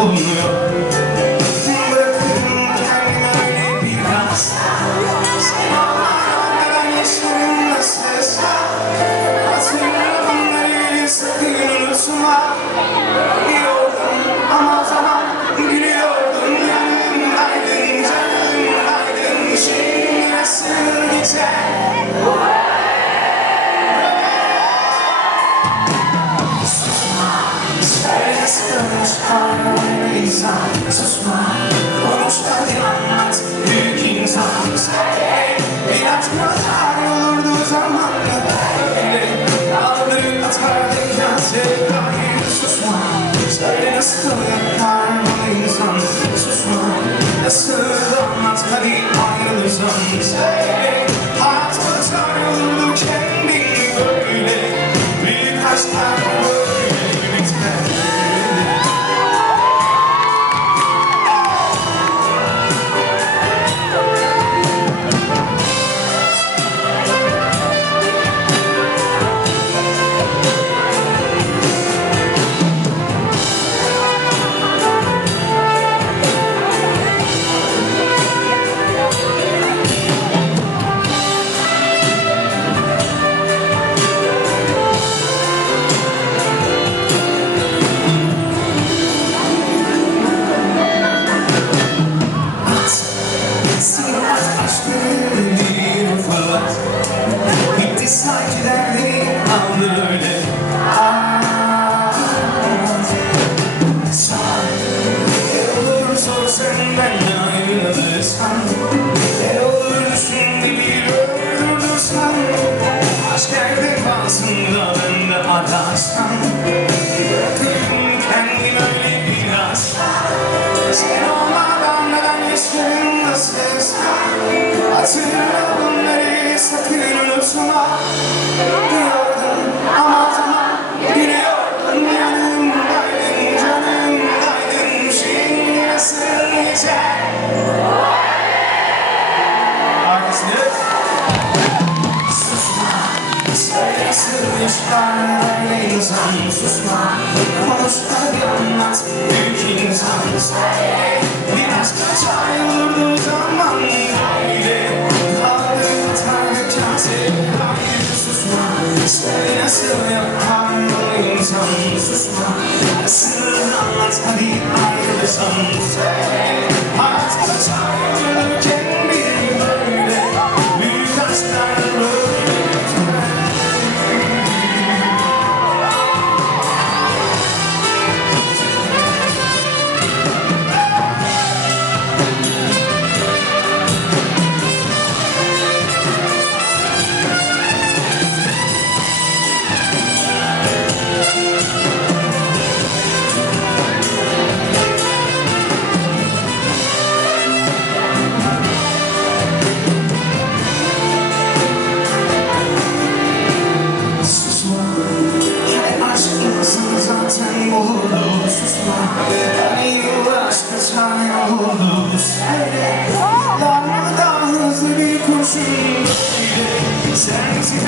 bulunuyor. Bırakın kendimi öyle biraz. Sen olmadan ben yaşarım nasılsa. Hatırla bunları sakın unutma. Diyordum ama o zaman gülüyordum. Yanımdaydın canımdaydın. Şimdi nasıl geçer? Susma, konuş hadi anlat. Büyük insan söyle. İnat kadar olurdu zamanla böyle. Aldırıp atardık ya sevdayı. Susma, söyle nasıl yapar bu insan. Susma, nasıl anlat hadi ayrılırsan söyle. Hayat kadar olurdu kendini böyle. Büyük aşklar böyle bitmez. Sanki derdini aldı öyle. Ne olur sorsan ben ayrılırsan. Ne olur düşün gibi öldürürsen. Aşk yerde kalsın da ben de ararsan. Bırakın kendimi öyle biraz. Sen olmadan neden yaşarım nasılsa. Hatırla bunları sakın unutma. Diyordum ama tamam gülüyordun. Yanımdaydın canımdaydın. Şimdi nasıl geçer? Arkasını susma, söyle sırrışlar öyle insan. Susma, konuş hadi anlat. Büyük insan söyle. Biraz kaçar olurdu zaman böyle. Söyle nasıl yapar bu insan. Susma, nasıl anlat hadi ayrılırsan söyle. Hayat kaçar ölürken bir böyle. Büyük aşklar böyle. Zaten oldu susma. Hani uğraştı çare oldu söyle. Yağmur daha hızlı bir kurşun. Sensiz